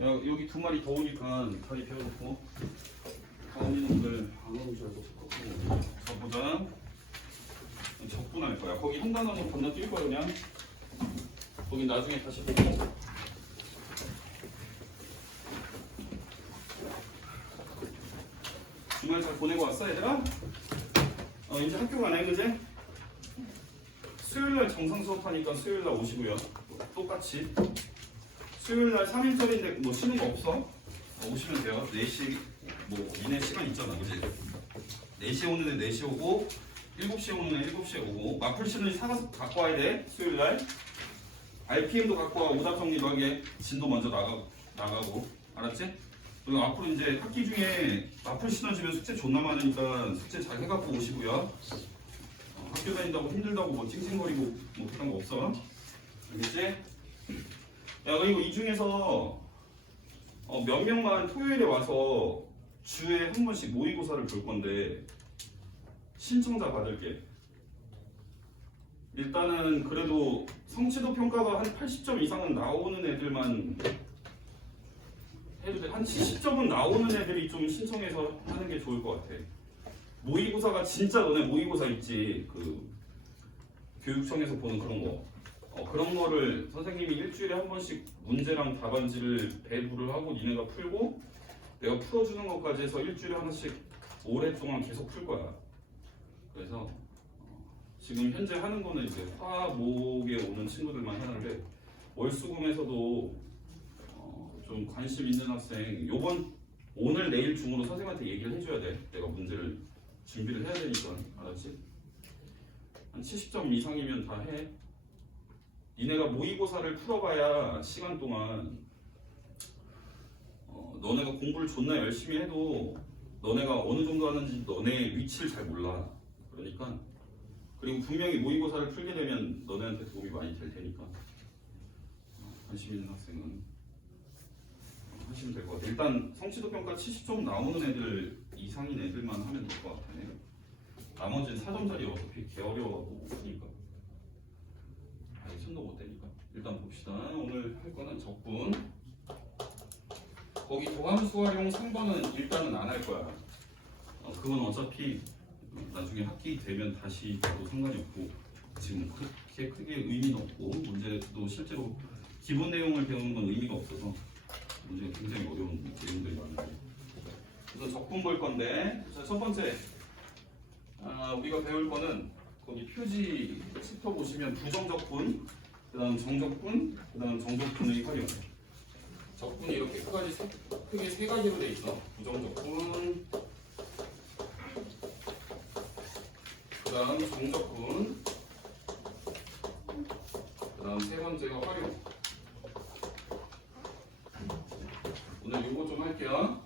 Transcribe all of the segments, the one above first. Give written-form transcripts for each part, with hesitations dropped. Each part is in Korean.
여기 두 마리 더 오니까 다리 베어놓고 가운데 놈들 안 오셔도 좋고 저보다 적분할 거야. 거기 한 단어는 건너뛸 거야 그냥. 거기 나중에 다시 보고. 주말 잘 보내고 왔어 얘들아? 이제 학교 가네 그지? 수요일날 정상 수업하니까 수요일날 오시고요. 똑같이 수요일날 3일절인데 뭐 쉬는 거 없어? 오시면 돼요. 4시 뭐 이내 시간 있잖아 그지? 4시에 오는 애 4시에 오고 7시에 오는 애 7시에 오고 마플씨는 사가서 갖고 와야 돼. 수요일날 RPM도 갖고 와. 오답 정리도 하게. 진도 먼저 나가고 알았지? 그리고 앞으로 이제 학기 중에 마플 신어지면 숙제 존나 많으니까 숙제 잘 해갖고 오시고요. 학교 다닌다고 힘들다고 뭐 찡찡거리고 뭐 그런 거 없어. 알겠지? 야 그리고 이 중에서 몇 명만 토요일에 와서 주에 한 번씩 모의고사를 볼 건데 신청자 받을게. 일단은 그래도 성취도 평가가 한 80점 이상은 나오는 애들만 해도 돼. 한 70점은 나오는 애들이 좀 신청해서 하는 게 좋을 것 같아. 모의고사가 진짜 너네 모의고사 있지. 그 교육청에서 보는 그런 거. 그런 거를 선생님이 일주일에 한 번씩 문제랑 답안지를 배부를 하고 니네가 풀고 내가 풀어주는 것까지 해서 일주일에 하나씩 오랫동안 계속 풀 거야. 그래서 지금 현재 하는 거는 이제 화목에 오는 친구들만 하는데 월수금에서도 좀 관심 있는 학생 오늘 내일 중으로 선생님한테 얘기를 해줘야 돼. 내가 문제를 준비를 해야 되니까. 알았지? 한 70점 이상이면 다 해. 니네가 모의고사를 풀어봐야 시간 동안 너네가 공부를 존나 열심히 해도 너네가 어느 정도 하는지 너네 위치를 잘 몰라. 그러니까 그리고 분명히 모의고사를 풀게 되면 너네한테 도움이 많이 될 테니까 관심 있는 학생은 하시면 될 것 같아요. 일단 성취도 평가 70점 나오는 애들 이상인 애들만 하면 될 것 같아요. 나머지는 4점짜리 어차피 개 어려워하고 그러니까 아니 손도 못 대니까. 일단 봅시다. 오늘 할 거는 적분. 거기 도함수 활용 3번은 일단은 안 할 거야. 그건 어차피 나중에 학기 되면 다시 봐도 상관이 없고 지금 그렇게 크게 의미는 없고 문제도 실제로 기본 내용을 배우는 건 의미가 없어서 문제가 굉장히 어려운 내용들이 많아요. 그래서 적분 볼 건데 자, 첫 번째 우리가 배울 거는 거기 표지 챕터 보시면 부정적분, 그 다음 정적분, 그 다음 정적분의 활용. 적분이 이렇게 크게 세 가지로 돼 있어. 부정적분, 그 다음 정적분, 그 다음 세 번째가 활용. 오늘 요거 좀 할게요.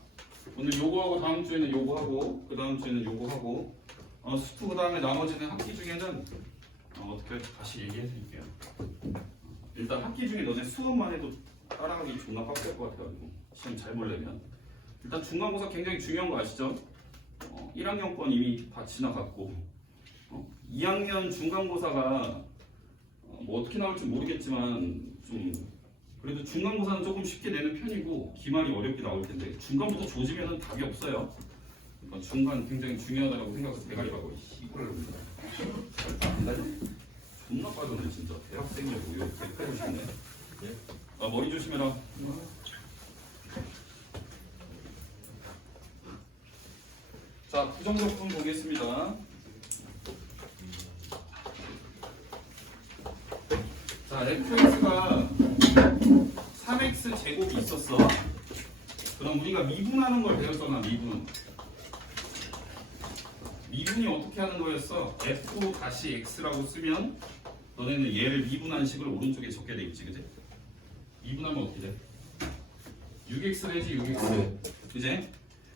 오늘 요거하고 다음 주에는 요거하고 그 다음 주에는 요거하고 수투 그 다음에 나머지는 학기 중에는 어떻게 할지 다시 얘기해 드릴게요. 일단 학기 중에 너네 수업만 해도 따라가기 존나 빡셀 것 같아가지고 시험 잘 보려면 일단 중간고사 굉장히 중요한 거 아시죠? 1학년 건 이미 다 지나갔고 2학년 중간고사가 뭐 어떻게 나올지 모르겠지만 좀 그래도 중간고사는 조금 쉽게 내는 편이고 기말이 어렵게 나올 텐데 중간부터 조지면은 답이 없어요. 그러니까 중간 굉장히 중요하다고 생각해서 대가리 박고 이걸 안 가죠? 존나 빠졌네 진짜. 대학생이라고 이거 대패고 싶네. 머리 조심해라. 자, 부정적분 보겠습니다. 자, fx가 3x 제곱이 있었어. 그럼 우리가 미분하는 걸 배웠잖아. 미분이 어떻게 하는 거였어? f-x라고 쓰면 너네는 얘를 미분한 식을 오른쪽에 적게 돼 있지, 그지? 미분하면 어떻게 돼? 6x 되지, 6x. 그지?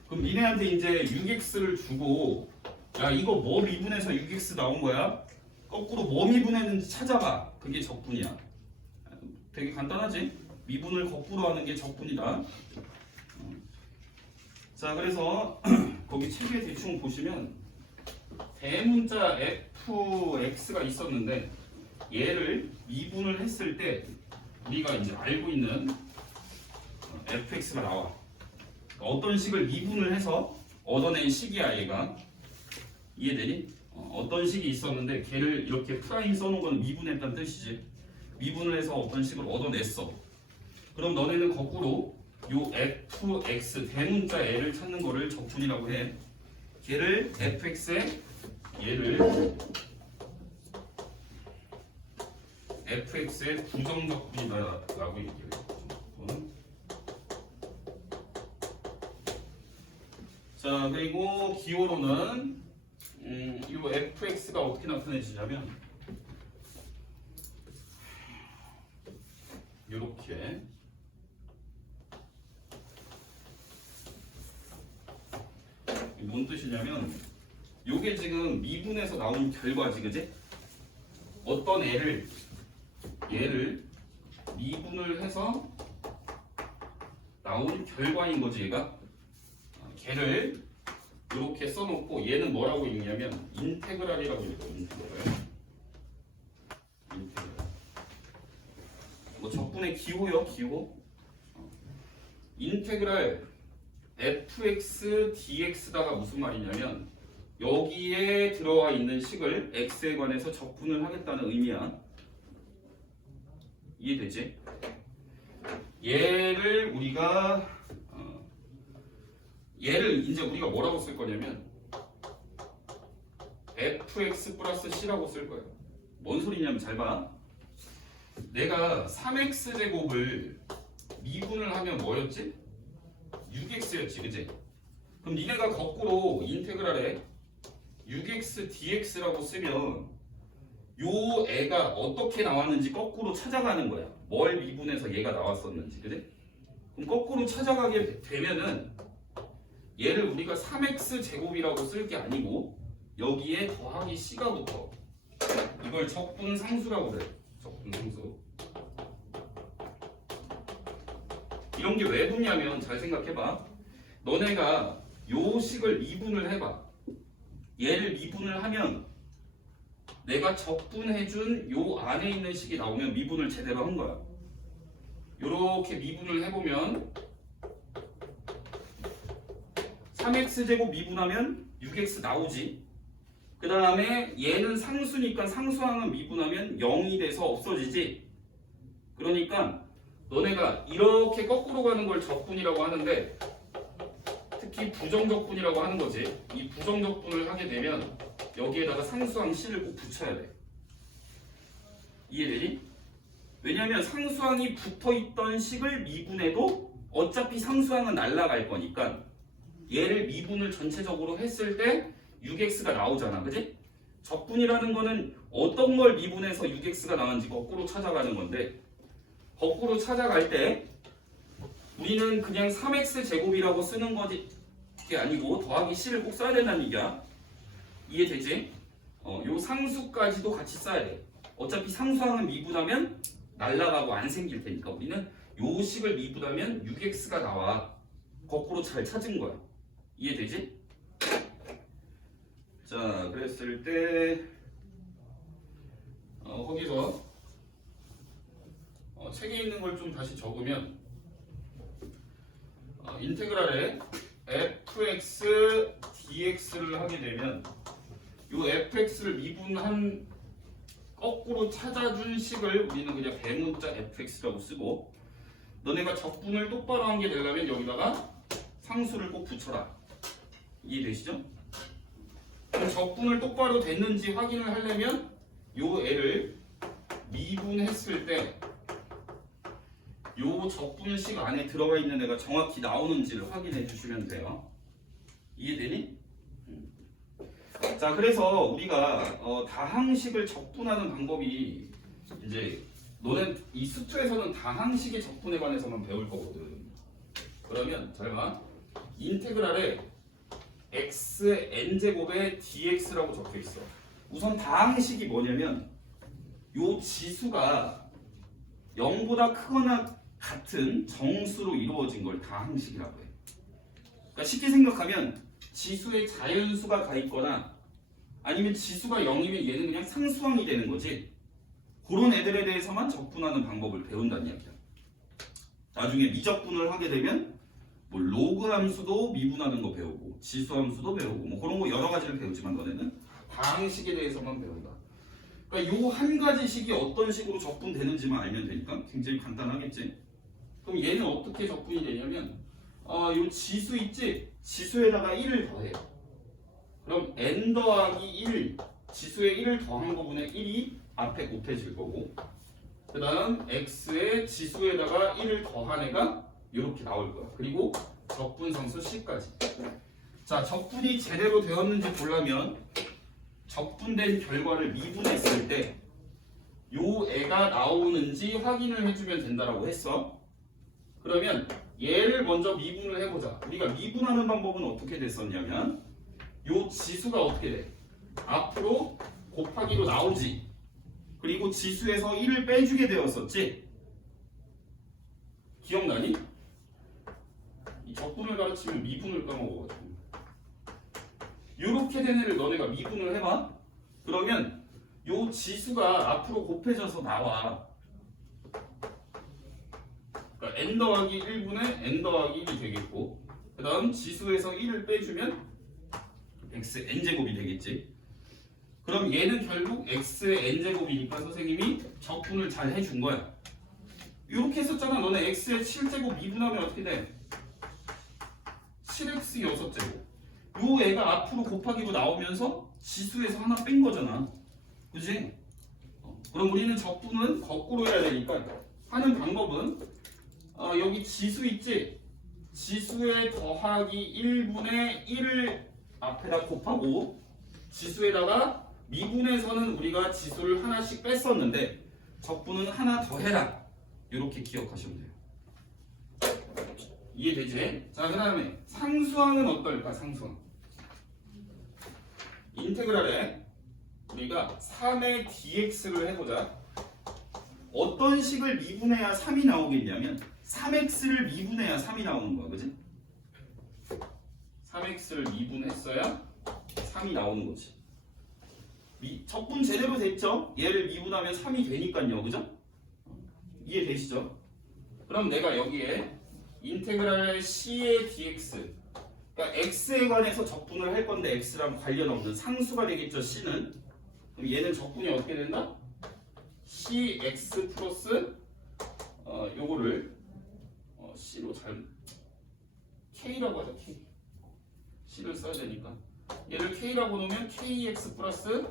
그럼 니네한테 이제 6x를 주고 야 이거 뭐 미분해서 6x 나온 거야? 거꾸로 뭐 미분했는지 찾아봐. 그게 적분이야. 되게 간단하지? 미분을 거꾸로 하는 게 적분이다. 자 그래서 거기 책에 대충 보시면 대문자 fx가 있었는데 얘를 미분을 했을 때 우리가 이제 알고 있는 fx가 나와. 어떤 식을 미분을 해서 얻어낸 식이야 얘가. 이해되니? 어떤 식이 있었는데 걔를 이렇게 프라임 써놓은 건 미분했다는 뜻이지. 미분을 해서 어떤 식을 얻어냈어. 그럼 너네는 거꾸로 요 fx 대문자 애를 찾는 거를 적분이라고 해. 걔를 fx에 얘를 fx의 부정적분이다라고 얘기해. 자, 그리고 기호로는 이 fx가 어떻게 나타내지냐면 이렇게 뭔 뜻이냐면 요게 지금 미분에서 나온 결과지, 그지? 어떤 얘를 미분을 해서 나온 결과인 거지 얘가. 걔를 이렇게 써놓고 얘는 뭐라고 읽냐면 인테그랄이라고 읽어. 인테그랄. 뭐 적분의 기호요, 기호. 인테그랄 fx dx다가 무슨 말이냐면 여기에 들어와 있는 식을 x에 관해서 적분을 하겠다는 의미야. 이해되지? 얘를 이제 우리가 뭐라고 쓸 거냐면 fx 플러스 c라고 쓸 거예요. 뭔 소리냐면 잘 봐. 내가 3x 제곱을 미분을 하면 뭐였지? 6x였지, 그지? 그럼 니네가 거꾸로 인테그랄에 6x dx라고 쓰면 요 애가 어떻게 나왔는지 거꾸로 찾아가는 거야. 뭘 미분해서 얘가 나왔었는지, 그지? 그럼 거꾸로 찾아가게 되면은 얘를 우리가 3x 제곱이라고 쓸 게 아니고 여기에 더하기 c가 붙어. 이걸 적분상수라고 그래. 적분상수. 이런 게 왜 붙냐면 잘 생각해봐. 너네가 요 식을 미분을 해봐. 얘를 미분을 하면 내가 적분해준 요 안에 있는 식이 나오면 미분을 제대로 한 거야. 요렇게 미분을 해보면 3x제곱 미분하면 6x 나오지. 그 다음에 얘는 상수니까 상수항은 미분하면 0이 돼서 없어지지. 그러니까 너네가 이렇게 거꾸로 가는 걸 적분이라고 하는데 특히 부정적분이라고 하는 거지. 이 부정적분을 하게 되면 여기에다가 상수항 c를 꼭 붙여야 돼. 이해되니? 왜냐면 상수항이 붙어있던 식을 미분해도 어차피 상수항은 날아갈 거니까 얘를 미분을 전체적으로 했을 때 6x가 나오잖아, 그지? 적분이라는 거는 어떤 걸 미분해서 6x가 나왔는지 거꾸로 찾아가는 건데 거꾸로 찾아갈 때 우리는 그냥 3x 제곱이라고 쓰는 거지 게 아니고 더하기 c를 꼭 써야 된다는 얘기야. 이해되지? 요 상수까지도 같이 써야 돼. 어차피 상수항은 미분하면 날아가고 안 생길 테니까 우리는 요 식을 미분하면 6x가 나와. 거꾸로 잘 찾은 거야. 이해되지? 자, 그랬을 때 거기서 책에 있는 걸 좀 다시 적으면 인테그랄에 fx dx를 하게 되면 요 fx를 미분한 거꾸로 찾아준 식을 우리는 그냥 대문자 fx라고 쓰고 너네가 적분을 똑바로 한 게 되려면 여기다가 상수를 꼭 붙여라. 이해되시죠? 그럼 적분을 똑바로 됐는지 확인을 하려면 요 애를 미분했을 때 요 적분식 안에 들어가 있는 애가 정확히 나오는지를 확인해 주시면 돼요. 이해되니? 자, 그래서 우리가 다항식을 적분하는 방법이 이제 너는 이 수투에서는 다항식의 적분에 관해서만 배울 거거든. 그러면 잘 봐. 인테그랄에 xn제곱에 dx라고 적혀 있어. 우선 다항식이 뭐냐면 요 지수가 0보다 크거나 같은 정수로 이루어진 걸 다항식이라고 해. 그러니까 쉽게 생각하면 지수에 자연수가 가 있거나 아니면 지수가 0이면 얘는 그냥 상수항이 되는 거지. 그런 애들에 대해서만 적분하는 방법을 배운다는 이야기야. 나중에 미적분을 하게 되면 뭐 로그 함수도 미분하는 거 배우고 지수 함수도 배우고 뭐 그런 거 여러 가지를 배우지만 너네는 방식에 대해서만 배운다. 그러니까 요 한 가지 식이 어떤 식으로 적분되는지만 알면 되니까 굉장히 간단하겠지. 그럼 얘는 어떻게 적분이 되냐면 요 지수 있지? 지수에다가 1을 더해요. 그럼 n 더하기 1 지수에 1을 더한 거분의 1이 앞에 곱해질 거고 그 다음 x의 지수에다가 1을 더한 애가 이렇게 나올 거야. 그리고 적분상수 c까지. 자, 적분이 제대로 되었는지 보려면 적분된 결과를 미분했을 때 요 애가 나오는지 확인을 해주면 된다라고 했어. 그러면 얘를 먼저 미분을 해보자. 우리가 미분하는 방법은 어떻게 됐었냐면 요 지수가 어떻게 돼? 앞으로 곱하기로 나오지. 그리고 지수에서 1을 빼주게 되었었지. 기억나니? 이 적분을 가르치면 미분을 까먹어가지고 이렇게 된 애를 너네가 미분을 해봐. 그러면 요 지수가 앞으로 곱해져서 나와. 그러니까 n 더하기 1분의 n 더하기 1이 되겠고 그 다음 지수에서 1을 빼주면 x n제곱이 되겠지. 그럼 얘는 결국 x의 n제곱이니까 선생님이 적분을 잘 해준 거야. 이렇게 했었잖아. 너네 x의 7제곱 미분하면 어떻게 돼? 7x 6제곱. 요 애가 앞으로 곱하기로 나오면서 지수에서 하나 뺀 거잖아. 그지? 그럼 우리는 적분은 거꾸로 해야 되니까 하는 방법은 여기 지수 있지? 지수에 더하기 1분의 1을 앞에다 곱하고 지수에다가 미분에서는 우리가 지수를 하나씩 뺐었는데 적분은 하나 더 해라. 이렇게 기억하시면 돼요. 이해되지? 자, 그 다음에 상수항은 어떨까? 상수항 인테그랄에 우리가 3의 dx를 해보자. 어떤 식을 미분해야 3이 나오겠냐면 3x를 미분해야 3이 나오는 거야. 그지? 3x를 미분했어야 3이 나오는 거지. 적분 제대로 됐죠? 얘를 미분하면 3이 되니까요. 그죠? 이해되시죠? 그럼 내가 여기에 인테그랄 c의 dx 그러니까 x에 관해서 적분을 할 건데 x랑 관련 없는 상수가 되겠죠. c는. 그럼 얘는 적분이 어떻게 된다? cx 플러스 요거를 c로 잘 k라고 하자. k c를 써야 되니까 얘를 k라고 놓으면 kx 플러스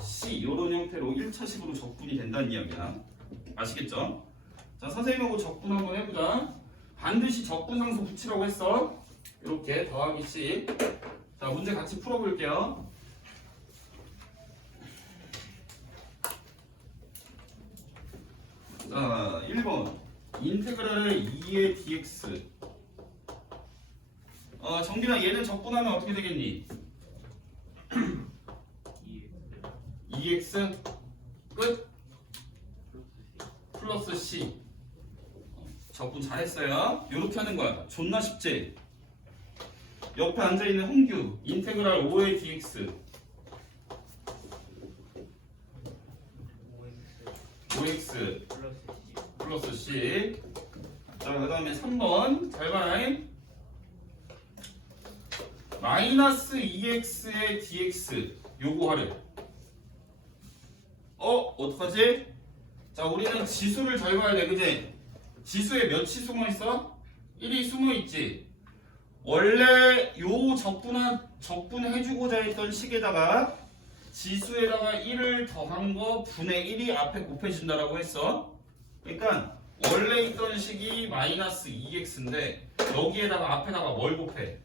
c 요런 형태로 1차식으로 적분이 된다는 이야기야. 아시겠죠? 자, 선생님하고 적분 한번 해보자. 반드시 적분상수 붙이라고 했어. 이렇게 더하기 c. 자, 문제 같이 풀어볼게요. 자, 1번 인테그랄의 2의 dx. 정빈아, 얘는 적분하면 어떻게 되겠니? 2x 끝 플러스 c. 적분 잘했어요. 이렇게 하는 거야. 존나 쉽지? 옆에 앉아있는 홍규 인테그랄 5의 dx 5x 플러스 c. 자, 그 다음에 3번 잘 봐잉. 마이너스 2x의 dx 요거 하래. 어떡하지? 자, 우리는 지수를 잘 봐야 돼. 그지? 지수에 몇이 숨어 있어? 1이 숨어 있지. 원래 요 적분해주고자 했던 식에다가 지수에다가 1을 더한 거 분의 1이 앞에 곱해진다라고 했어. 그러니까 원래 있던 식이 마이너스 2x인데 여기에다가 앞에다가 뭘 곱해?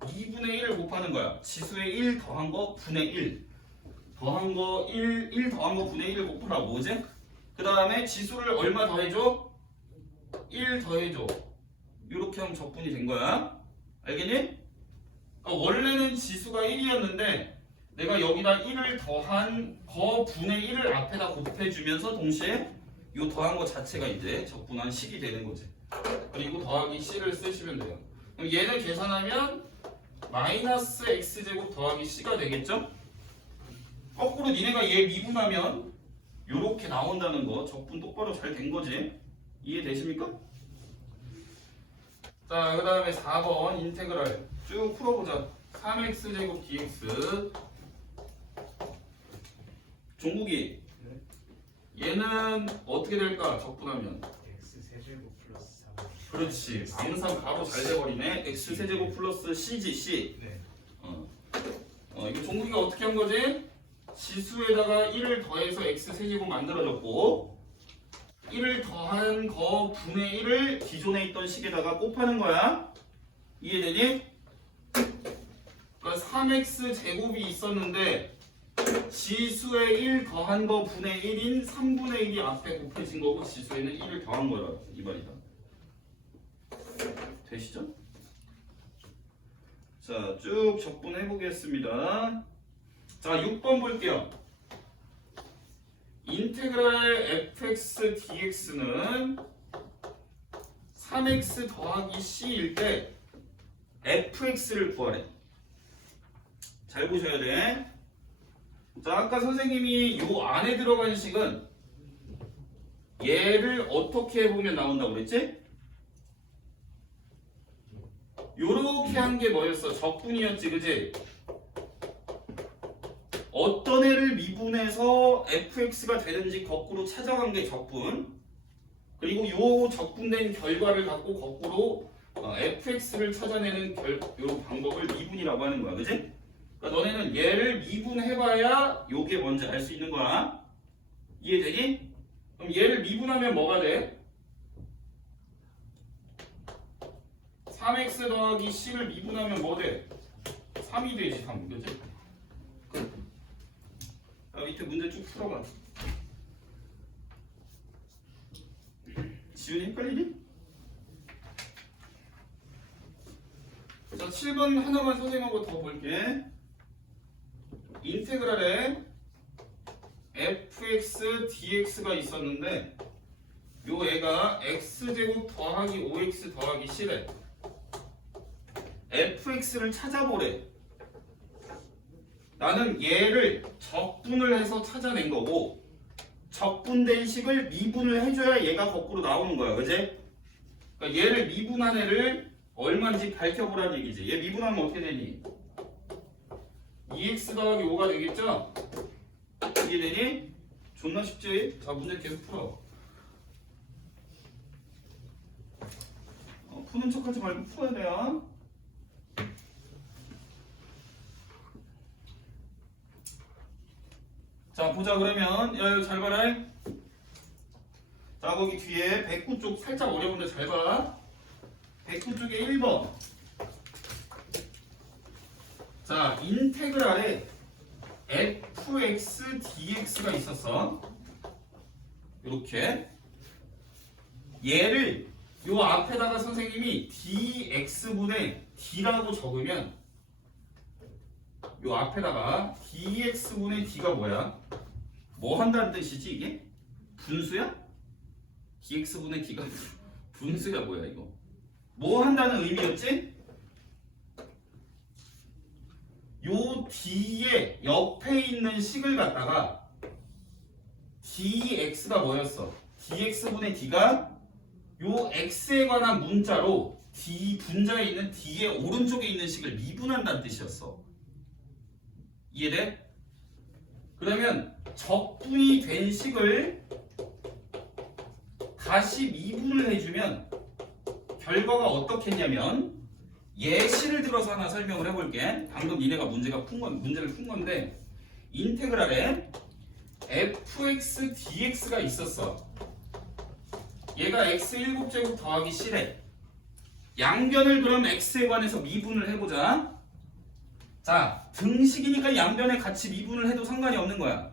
2분의 1을 곱하는 거야. 지수에 1 더한 거 분의 1 더한 거 1 더한 거 분의 1을 곱하라고. 뭐지? 그 다음에 지수를 얼마 더해줘? 1 더해줘. 이렇게 하면 적분이 된 거야. 알겠니? 원래는 지수가 1이었는데 내가 여기다 1을 더한 거 분의 1을 앞에다 곱해주면서 동시에 이 더한 거 자체가 이제 적분한 식이 되는 거지. 그리고 더하기 c를 쓰시면 돼요. 그럼 얘를 계산하면 마이너스 x제곱 더하기 c가 되겠죠? 거꾸로 니네가 얘 미분하면 요렇게 나온다는 거 적분 똑바로 잘 된 거지. 이해되십니까? 자, 그 다음에 4번 인테그랄 쭉 풀어보자. 3x제곱 dx 종국이 얘는 어떻게 될까? 적분하면 x 세제곱 플러스 3. 그렇지. 항상 바로 잘 돼버리네. x 세제곱 플러스 c지 c. 네. 이거 종국이가 어떻게 한 거지? 지수에다가 1을 더해서 x 세제곱 만들어졌고 1을 더한 거 분의 1을 기존에 있던 식에다가 곱하는 거야. 이해되니? 그러니까 3x 제곱이 있었는데 지수에 1 더한 거 분의 1인 3분의 1이 앞에 곱해진 거고 지수에는 1을 더한 거라 이 말이다. 되시죠? 자, 쭉 적분해 보겠습니다. 자, 6번 볼게요. 인테그랄 fx dx는 3x 더하기 c일 때 fx를 구하래. 잘 보셔야 돼. 자, 아까 선생님이 요 안에 들어간 식은 얘를 어떻게 해보면 나온다고 그랬지? 요렇게 한 게 뭐였어? 적분이었지, 그지? 어떤 애를 미분해서 fx가 되는지 거꾸로 찾아간 게 적분. 그리고 요 적분된 결과를 갖고 거꾸로 fx를 찾아내는 요 방법을 미분이라고 하는 거야, 그지? 그러니까 너네는 얘를 미분해봐야 요게 뭔지 알 수 있는 거야. 이해되니? 그럼 얘를 미분하면 뭐가 돼? 3x 더하기 c를 미분하면 뭐 돼? 3이 되지, 3. 그치? 자, 밑에 문제 쭉 풀어봐. 지훈이 헷갈리니? 자, 7번 하나만 선생님하고 더 볼게. 인테그랄에 fx dx가 있었는데 요 애가 x제곱 더하기 5x 더하기 c래. fx를 찾아보래. 나는 얘를 적분을 해서 찾아낸 거고 적분된 식을 미분을 해줘야 얘가 거꾸로 나오는 거야, 그지? 그러니까 얘를 미분한 애를 얼마인지 밝혀보라는 얘기지. 얘 미분하면 어떻게 되니? 2x 더하기 5가 되겠죠? 이해되니? 존나 쉽지? 자, 문제 계속 풀어. 푸는 척하지 말고 풀어야 돼요. 자, 보자. 그러면 야, 이거 잘 봐라. 자, 거기 뒤에 109쪽 살짝 어려운데 잘 봐. 109쪽에 1번. 자, 인테그랄에 fx dx가 있었어. 이렇게 얘를 요 앞에다가 선생님이 dx분의 d라고 적으면 요 앞에다가 dx분의 d가 뭐야? 뭐 한다는 뜻이지 이게? 분수야? dx분의 d가 분수야 뭐야 이거? 뭐 한다는 의미였지? 요 d의 옆에 있는 식을 갖다가 dx가 뭐였어? dx분의 d가 요 x에 관한 문자로 d 분자에 있는 d의 오른쪽에 있는 식을 미분한다는 뜻이었어. 이해돼? 그러면 적분이 된 식을 다시 미분을 해주면 결과가 어떻겠냐면 예시를 들어서 하나 설명을 해볼게. 방금 니네가 문제를 푼 건데 인테그랄에 fx dx가 있었어. 얘가 x 7제곱 더하기 c래. 양변을 그럼 x에 관해서 미분을 해보자. 자, 등식이니까 양변에 같이 미분을 해도 상관이 없는 거야.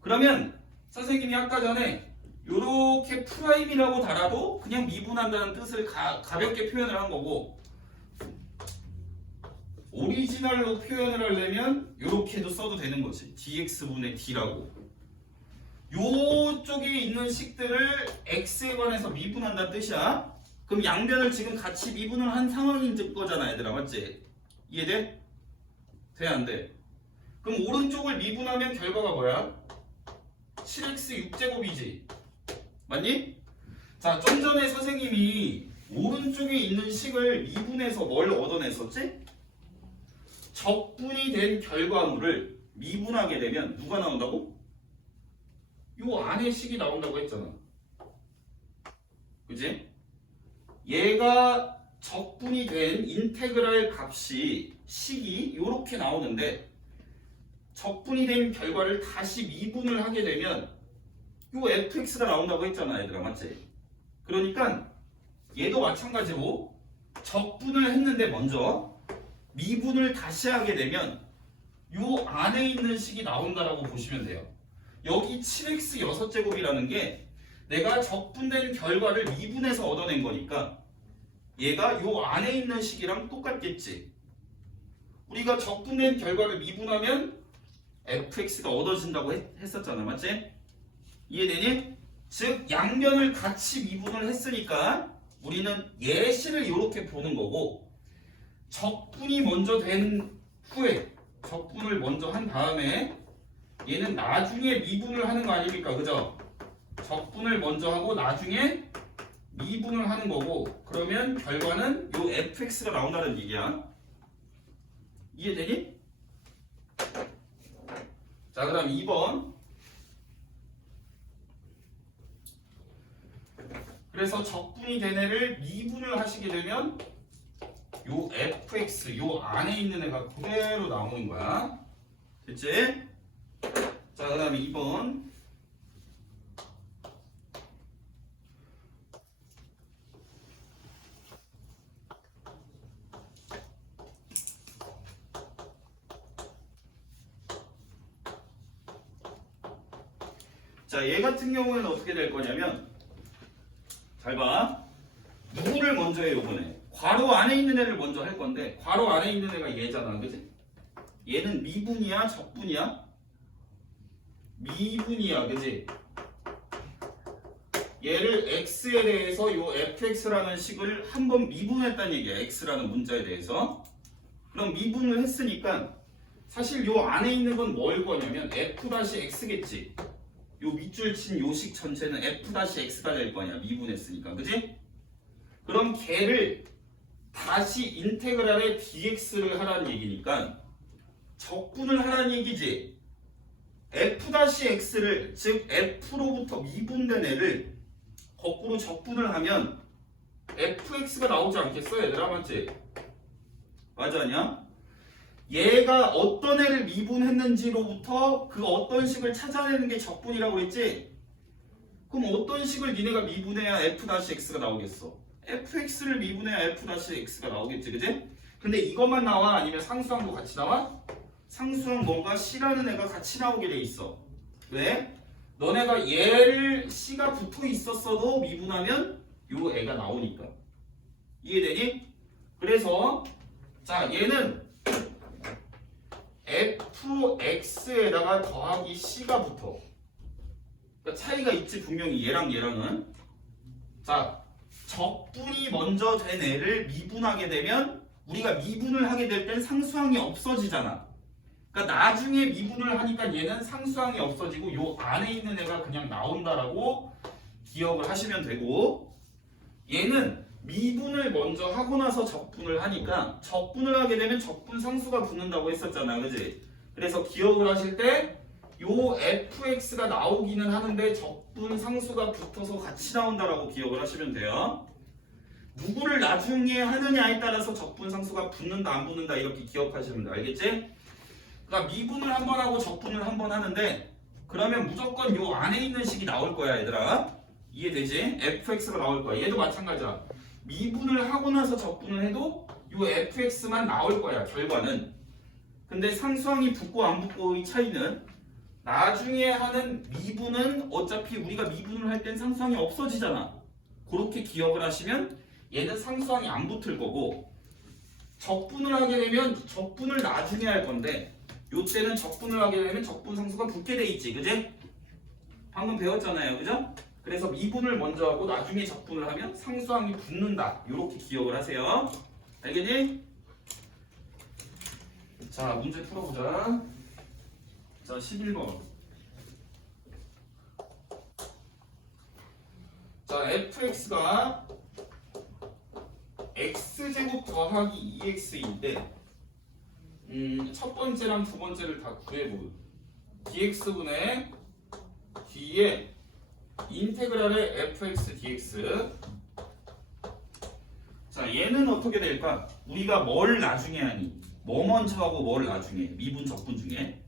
그러면 선생님이 아까 전에 요렇게 프라임이라고 달아도 그냥 미분한다는 뜻을 가볍게 표현을 한 거고 오리지널로 표현을 하려면 요렇게도 써도 되는 거지. dx분의 d라고. 요쪽에 있는 식들을 x에 관해서 미분한다는 뜻이야. 그럼 양변을 지금 같이 미분을 한 상황인 거잖아, 얘들아. 맞지? 이해돼? 돼, 안 돼? 그럼 오른쪽을 미분하면 결과가 뭐야? 7x 6제곱이지. 맞니? 자, 좀 전에 선생님이 오른쪽에 있는 식을 미분해서 뭘 얻어냈었지? 적분이 된 결과물을 미분하게 되면 누가 나온다고? 요 안에 식이 나온다고 했잖아. 그지? 얘가 적분이 된 인테그랄 값이 식이 요렇게 나오는데 적분이 된 결과를 다시 미분을 하게 되면 요 fx가 나온다고 했잖아, 얘들아. 맞지? 그러니까 얘도 마찬가지로 적분을 했는데 먼저 미분을 다시 하게 되면 요 안에 있는 식이 나온다라고 보시면 돼요. 여기 7x 6제곱이라는 게 내가 적분된 결과를 미분해서 얻어낸 거니까 얘가 요 안에 있는 식이랑 똑같겠지. 우리가 적분된 결과를 미분하면 fx가 얻어진다고 했었잖아. 맞지? 이해되니? 즉 양변을 같이 미분을 했으니까 우리는 예시를 이렇게 보는 거고, 적분이 먼저 된 후에 적분을 먼저 한 다음에 얘는 나중에 미분을 하는 거 아닙니까? 그죠? 적분을 먼저 하고 나중에 미분을 하는 거고, 그러면 결과는 요 fx가 나온다는 얘기야. 이해되니? 자, 그 다음 2번. 그래서 적분이 된 애를 미분을 하시게 되면 요 fx 요 안에 있는 애가 그대로 나오는 거야. 됐지? 자, 그 다음에 2번. 자, 얘 같은 경우에는 어떻게 될 거냐면, 잘 봐. 누구를 먼저 해, 요번에? 괄호 안에 있는 애를 먼저 할 건데, 괄호 안에 있는 애가 얘잖아, 그지? 얘는 미분이야, 적분이야? 미분이야, 그지? 얘를 x에 대해서 요 fx라는 식을 한번 미분했다는 얘기야, x라는 문자에 대해서. 그럼 미분을 했으니까 사실 요 안에 있는 건 뭘 거냐면 f-x겠지. 요 밑줄 친 요 식 전체는 f-x가 될 거냐, 미분했으니까. 그지? 그럼 걔를 다시 인테그랄의 dx를 하라는 얘기니까 적분을 하라는 얘기지. f-x를, 즉 f로부터 미분된 애를 거꾸로 적분을 하면 fx가 나오지 않겠어, 얘들아? 맞지? 맞아냐? 얘가 어떤 애를 미분했는지로부터 그 어떤 식을 찾아내는 게 적분이라고 그랬지? 그럼 어떤 식을 니네가 미분해야 f-x가 나오겠어? fx를 미분해야 f-x가 나오겠지, 그지? 근데 이것만 나와? 아니면 상수항도 같이 나와? 상수항 뭔가 c라는 애가 같이 나오게 돼 있어. 왜? 너네가 얘를 c가 붙어 있었어도 미분하면 요 애가 나오니까. 이해되니? 그래서 자, 얘는 fx에다가 더하기 c가 붙어. 그러니까 차이가 있지, 분명히 얘랑 얘랑은. 자, 적분이 먼저 된 애를 미분하게 되면 우리가 미분을 하게 될 땐 상수항이 없어지잖아. 그러니까 나중에 미분을 하니까 얘는 상수항이 없어지고 요 안에 있는 애가 그냥 나온다라고 기억을 하시면 되고, 얘는 미분을 먼저 하고 나서 적분을 하니까 적분을 하게 되면 적분 상수가 붙는다고 했었잖아, 그지? 그래서 기억을 하실 때 요 fx가 나오기는 하는데 적분 상수가 붙어서 같이 나온다라고 기억을 하시면 돼요. 누구를 나중에 하느냐에 따라서 적분 상수가 붙는다 안 붙는다 이렇게 기억하시면 돼. 알겠지? 그러니까 미분을 한 번 하고 적분을 한 번 하는데 그러면 무조건 요 안에 있는 식이 나올 거야, 얘들아. 이해되지? fx가 나올 거야. 얘도 마찬가지야. 미분을 하고 나서 적분을 해도 요 fx만 나올 거야, 결과는. 근데 상수항이 붙고 안 붙고의 차이는 나중에 하는 미분은 어차피 우리가 미분을 할 땐 상수항이 없어지잖아. 그렇게 기억을 하시면 얘는 상수항이 안 붙을 거고, 적분을 하게 되면 적분을 나중에 할 건데 요때는 적분을 하게 되면 적분 상수가 붙게 돼 있지, 그지? 방금 배웠잖아요, 그죠? 그래서 미분을 먼저 하고 나중에 적분을 하면 상수항이 붙는다, 요렇게 기억을 하세요. 알겠니? 자, 문제 풀어보자. 자, 11번. 자, fx가 x제곱 더하기 2x인데 첫 번째랑 두 번째를 다 구해보고 dx분의 d의 인테그랄의 fx dx. 자, 얘는 어떻게 될까? 우리가 뭘 나중에 하니? 뭐 먼저 하고 뭘 나중에? 미분 적분 중에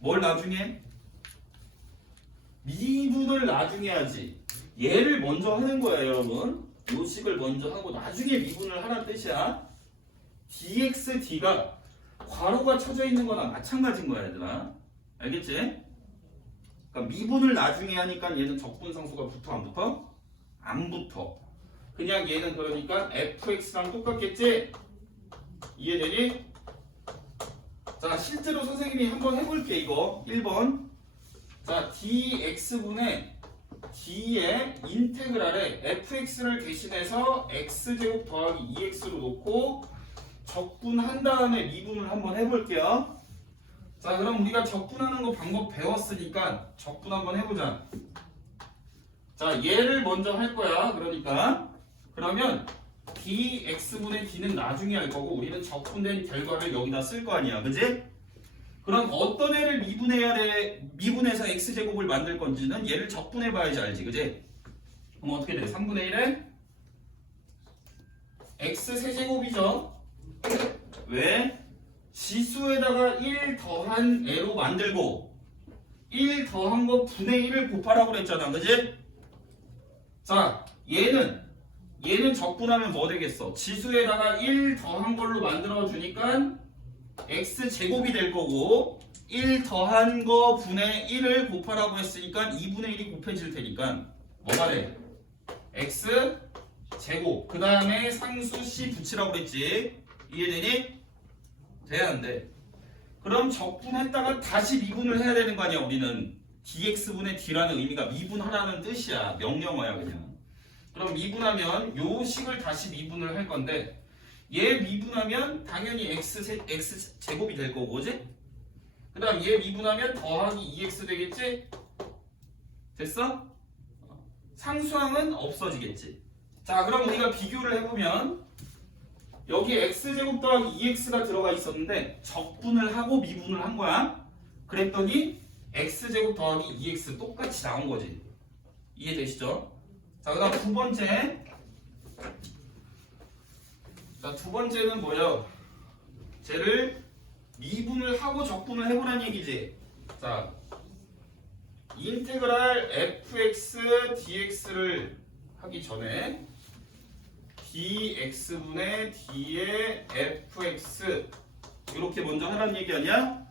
뭘 나중에? 미분을 나중에 하지. 얘를 먼저 하는 거야, 여러분. 요 식을 먼저 하고 나중에 미분을 하라는 뜻이야. dx, d가 괄호가 쳐져 있는 거나 마찬가지인 거야, 얘들아. 알겠지? 그러니까 미분을 나중에 하니까 얘는 적분상수가 붙어 안 붙어? 안 붙어. 그냥 얘는 그러니까 fx랑 똑같겠지? 이해되니? 자, 실제로 선생님이 한번 해볼게. 이거 1번. 자, dx분의 d의 인테그랄에 fx를 대신해서 x제곱 더하기 2x로 놓고 적분한 다음에 미분을 한번 해볼게요. 자, 그럼 우리가 적분하는 거 방법 배웠으니까 적분 한번 해보자. 자, 얘를 먼저 할 거야. 그러면 dx분의 d는 나중에 할 거고 우리는 적분된 결과를 여기다 쓸 거 아니야. 그지? 그럼 어떤 애를 미분해야 돼? 미분해서 x제곱을 만들 건지는 얘를 적분해 봐야지 알지. 그지? 그럼 어떻게 돼? 3분의 1에 x 세제곱이죠. 왜? 지수에다가 1 더한 애로 만들고 1 더한 거 분의 1을 곱하라고 그랬잖아. 그지? 자, 얘는 적분하면 뭐 되겠어? 지수에다가 1 더한 걸로 만들어 주니까 x제곱이 될 거고 1 더한 거 분의 1을 곱하라고 했으니까 2분의 1이 곱해질 테니까 뭐가 돼? x제곱. 그 다음에 상수 c 붙이라고 그랬지. 이해되니? 돼야 안 돼? 그럼 적분했다가 다시 미분을 해야 되는 거 아니야. 우리는 dx분의 d라는 의미가 미분하라는 뜻이야. 명령어야 그냥. 그럼 미분하면 요 식을 다시 미분을 할 건데 얘 미분하면 당연히 x제곱이 될 거고 그지? 그 다음 얘 미분하면 더하기 2x 되겠지? 됐어? 상수항은 없어지겠지. 자, 그럼 우리가 비교를 해보면 여기 x제곱 더하기 2x가 들어가 있었는데 적분을 하고 미분을 한 거야. 그랬더니 x제곱 더하기 2x 똑같이 나온 거지. 이해되시죠? 자, 그 다음 두 번째. 자, 두 번째는 뭐예요? 쟤를 미분을 하고 적분을 해보라는 얘기지. 자, 인테그랄 fx dx를 하기 전에 dx분의 d의 fx 이렇게 먼저 하라는 얘기 아니야?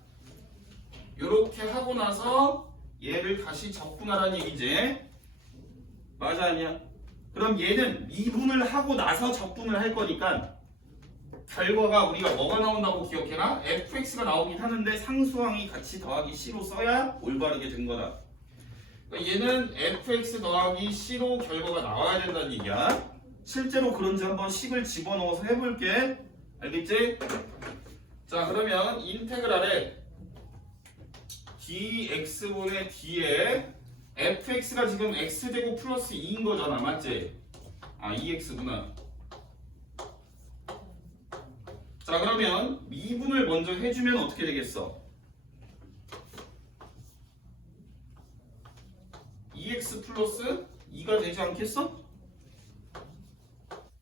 이렇게 하고 나서 얘를 다시 적분하라는 얘기지. 맞아 아니야? 그럼 얘는 미분을 하고 나서 적분을 할 거니까 결과가 우리가 뭐가 나온다고 기억해라? fx가 나오긴 하는데 상수항이 같이 더하기 c로 써야 올바르게 된 거다. 그러니까 얘는 fx 더하기 c로 결과가 나와야 된다는 얘기야. 실제로 그런지 한번 식을 집어넣어서 해볼게. 알겠지? 자, 그러면 인테그랄에 dx분의 d에 fx가 지금 x제곱 플러스 2인 거잖아. 맞지? 아, 2x구나. 자, 그러면 미분을 먼저 해주면 어떻게 되겠어? 2x 플러스 2가 되지 않겠어?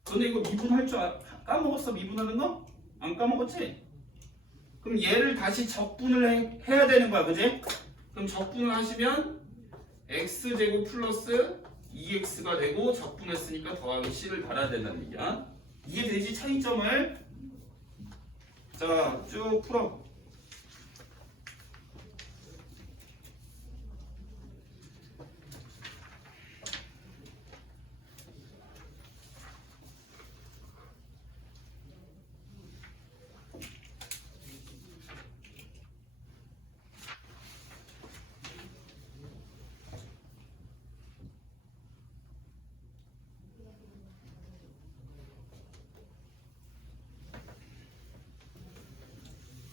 근데 이거 미분할 줄 까먹었어? 미분하는 거? 안 까먹었지? 그럼 얘를 다시 적분을 해야 되는 거야. 그지? 그럼 적분을 하시면 x제곱 플러스 2x가 되고 적분했으니까 더하기 c를 달아야 된다는 얘기야. 이해되지? 차이점을. 자, 쭉 풀어.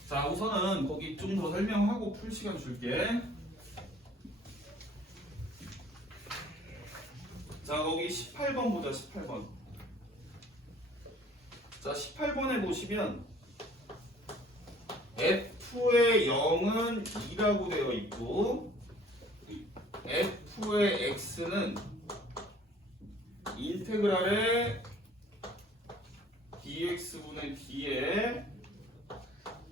자, 우선은 거기 좀 더 설명하고 풀 시간 줄게. 자, 거기 18번 보자. 18번. 자, 18번에 보시면 f의 0은 2라고 되어 있고 f의 x는 인테그랄의 dx분의 d에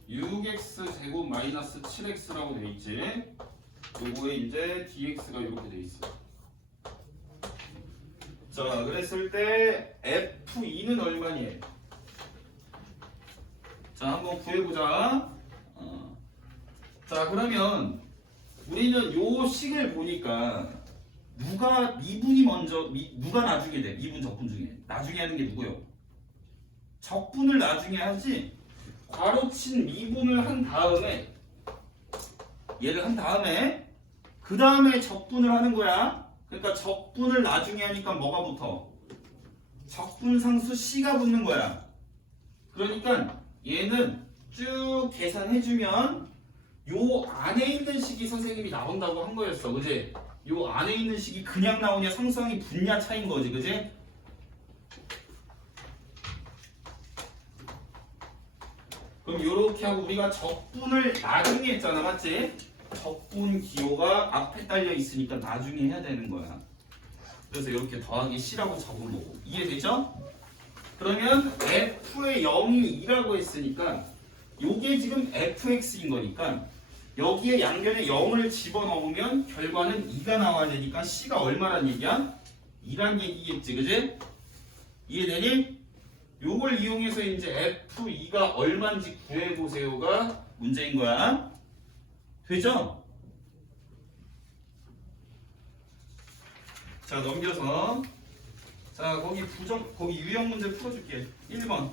6x 제곱 마이너스 7x라고 되어 있지. 요거에 이제 dx가 이렇게 되어 있어. 자, 그랬을 때 f2는 얼마니? 자, 한번 구해보자. 자, 그러면 우리는 요 식을 보니까 누가 미분이 먼저 누가 나중에 돼? 미분 적분 중에 나중에 하는 게 누구요? 적분을 나중에 하지. 괄호친 미분을 한 다음에 얘를 한 다음에 그 다음에 적분을 하는 거야. 그러니까 적분을 나중에 하니까 뭐가 붙어? 적분상수 C가 붙는 거야. 그러니까 얘는 쭉 계산해주면 요 안에 있는 식이 선생님이 나온다고 한 거였어. 그지? 요 안에 있는 식이 그냥 나오냐 상수항이 붙냐 차이인 거지. 그지? 그럼 요렇게 하고 우리가 적분을 나중에 했잖아. 맞지? 적분 기호가 앞에 딸려 있으니까 나중에 해야 되는 거야. 그래서 이렇게 더하기 C라고 적은 거고. 이해되죠? 그러면 F의 0이 2라고 했으니까 요게 지금 fx인 거니까 여기에 양변에 0을 집어넣으면 결과는 2가 나와야 되니까 C가 얼마란 얘기야? 2란 얘기겠지. 그지? 이해되니? 요걸 이용해서 이제 F2가 얼마인지 구해보세요가 문제인 거야. 되죠? 자, 넘겨서 자, 거기 유형 문제 풀어줄게. 1번.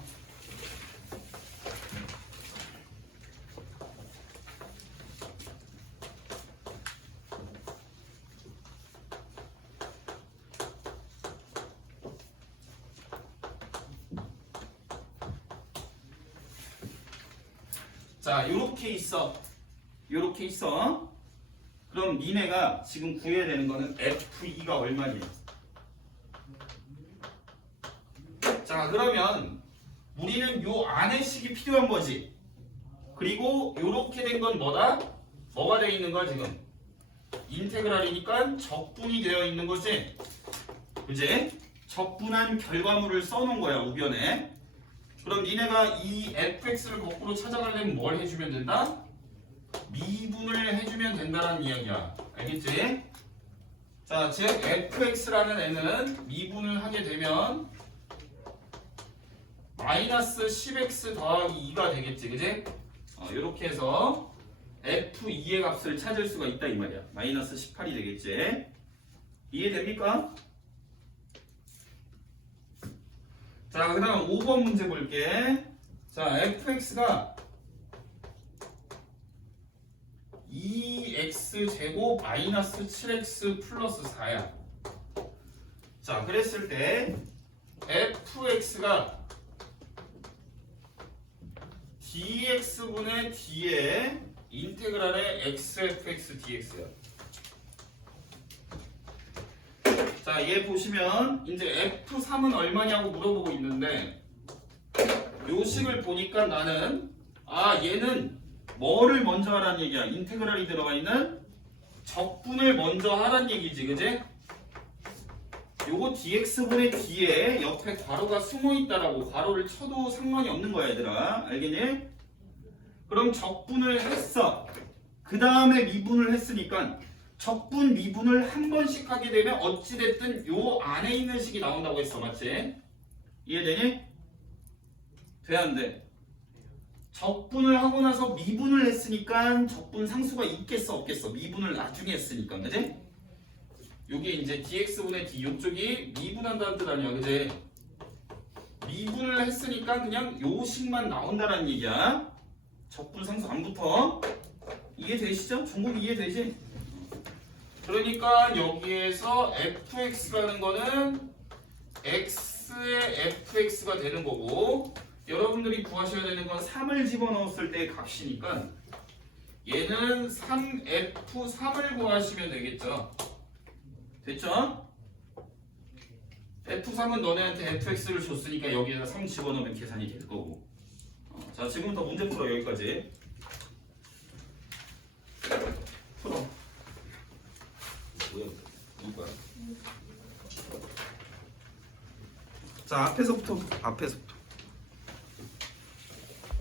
자, 요렇게 있어. 요렇게 있어. 그럼 니네가 지금 구해야 되는 거는 F2가 얼마니? 자, 그러면 우리는 요 안에 식이 필요한 거지. 그리고 요렇게 된 건 뭐다? 뭐가 되어 있는 거야 지금? 인테그랄이니까 적분이 되어 있는 거지. 그지? 적분한 결과물을 써놓은 거야 우변에. 그럼 니네가 이 fx를 거꾸로 찾아가려면 뭘 해주면 된다? 미분을 해주면 된다는 이야기야. 알겠지? 자, 즉 fx라는 애는 미분을 하게 되면 마이너스 10x 더하기 2가 되겠지. 그지? 이렇게 해서 f2의 값을 찾을 수가 있다 이 말이야. 마이너스 18이 되겠지. 이해됩니까? 자, 그 다음 5번 문제 볼게. 자, fx가 2x제곱 마이너스 7x 플러스 4야. 자, 그랬을 때 fx가 dx분의 d의 인테그랄의 xfx dx야. 자, 얘 보시면 이제 f3은 얼마냐고 물어보고 있는데 요 식을 보니까 나는 얘는 뭐를 먼저 하라는 얘기야? 인테그랄이 들어가 있는 적분을 먼저 하라는 얘기지. 그지? 요거 dx분의 d에 옆에 괄호가 숨어있다라고 괄호를 쳐도 상관이 없는 거야 얘들아. 알겠니? 그럼 적분을 했어. 그 다음에 미분을 했으니까 적분 미분을 한 번씩 하게 되면 어찌됐든 요 안에 있는 식이 나온다고 했어. 맞지? 이해되니? 돼 안 돼? 적분을 하고 나서 미분을 했으니까 적분 상수가 있겠어 없겠어? 미분을 나중에 했으니까. 그지? 요게 이제 dx분의 d 요쪽이 미분한다는 뜻 아니야. 그지? 미분을 했으니까 그냥 요 식만 나온다라는 얘기야. 적분 상수 안 붙어. 이해되시죠? 중국 이해되지? 그러니까 여기에서 fx라는 거는 x의 fx가 되는 거고 여러분들이 구하셔야 되는 건 3을 집어넣었을 때의 값이니까 얘는 3f3을 구하시면 되겠죠. 됐죠? F3은 너네한테 fx를 줬으니까 여기에다 3 집어넣으면 계산이 될 거고. 자, 지금부터 문제 풀어. 여기까지 풀어. 뭐야? 누구야? 자, 앞에서부터